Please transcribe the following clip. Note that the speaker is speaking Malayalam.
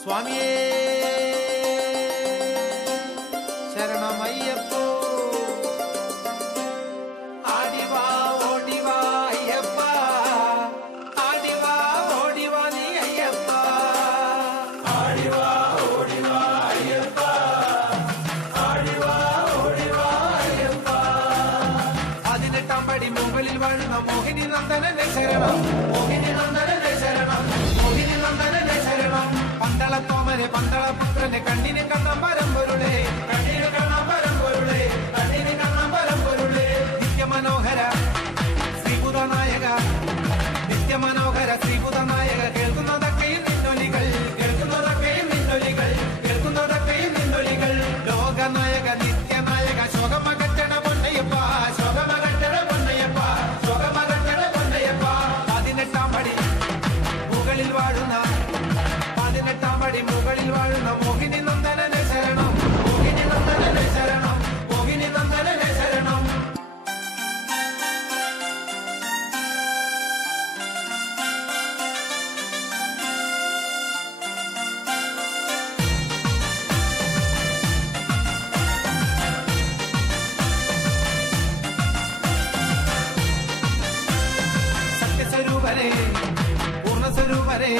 സ്വാമിയേ ശരണമയ്യപ്പോ ആടിവാ ഓടിവാ അയ്യപ്പ ആടിവാ ഓടിവാ നീ അയ്യപ്പ ആടിവാ ഓടിവാ അയ്യപ്പ ആടിവാ ഓടിവാ അയ്യപ്പ 18-ാം പടി മുകളിൽ വാഴുന്ന മോഹിനി നന്ദനന്റെ ശരണം മോഹിനി നന്ദനന്റെ ശരണം മോഹിനി നന്ദനന്റെ ശരണം പന്തളത്തോമനെ പന്തളപുത്രനെ കണ്ണിന് കണ്ണം പരമ്പൊരുളേ കണ്ണിന് കണ്ണം പരമ്പൊരുളേ കണ്ണിന് കണ്ണം പരമ്പൊരുളേ നിത്യമനോഹര ശ്രീഭൂതനായക നിത്യമനോഹര ശ്രീഭൂതനായക കേൾക്കുന്നതൊക്കെയും നിന്നൊലികൾ കേൾക്കുന്നതൊക്കെയും നിന്നൊലികൾ കേൾക്കുന്നതൊക്കെയും നിന്നൊലികൾ ലോകനായക നിത്യനായക ശോകമകറ്റണ പൊന്നയ്യപ്പ ശോകമകറ്റണ പൊന്നയ്യപ്പ ശോകമകറ്റണ പൊന്നയ്യപ്പ 18-ാം പടി മുകളിൽ വാഴുന്ന 18-ാം പടി മുകളിൽ വാഴുന്ന മോഹിനി നന്ദനനെ ശരണം മോഹിനി നന്ദനനെ ശരണം മോഹിനി നന്ദനനെ ശരണം സത്യസ്വരൂപരേ പൂർണ്ണസ്വരൂപരേ